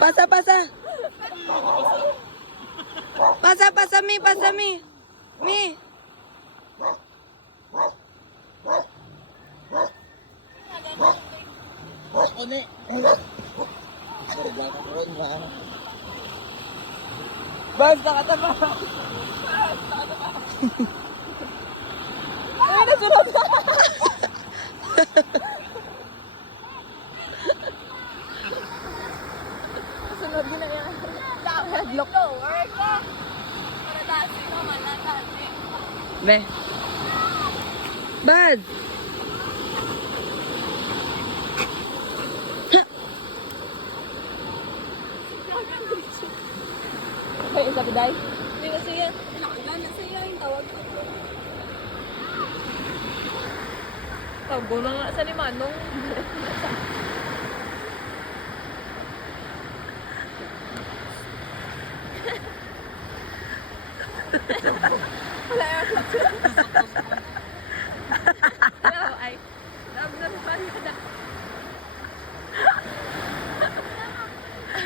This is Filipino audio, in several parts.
Pasa, pasa. Pasa, pasa, Mi. Pasa, Mi. Mi. Uni. Bas, nakatama. Ay, nasunod na. Sunod na yan. Headlock. Be. Bad. Okay, isa pa day. Hindi kasi yan. Nakagana sa'yo yung tawag ko. Tago na nga sa ni Manong. Wala yung Hello, ay. Nabnarupan ka na.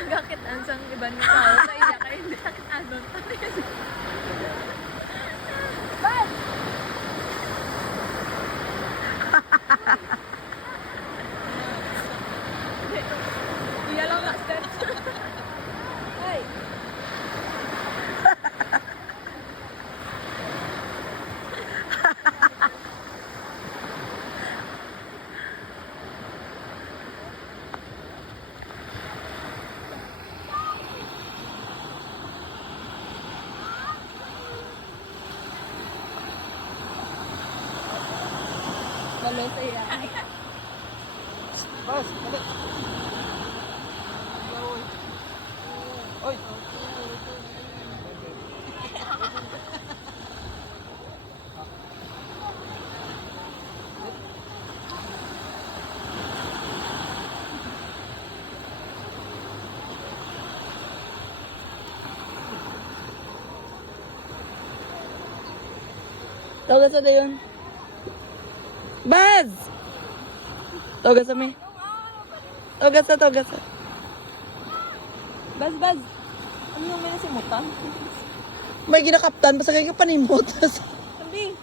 Gakit ansang iban mo tao sa iya kayo hindi sakit anon. Bad! Iya lang last step. Ay! Lalo sa iya. Bas, balik. Oy. Tawag sa dayon. Baz! Tawag sa mi. Tawag sa. Baz, Baz. Ano yung may nasimutan? May ginakaptan, basta kayo panimot. Sabi!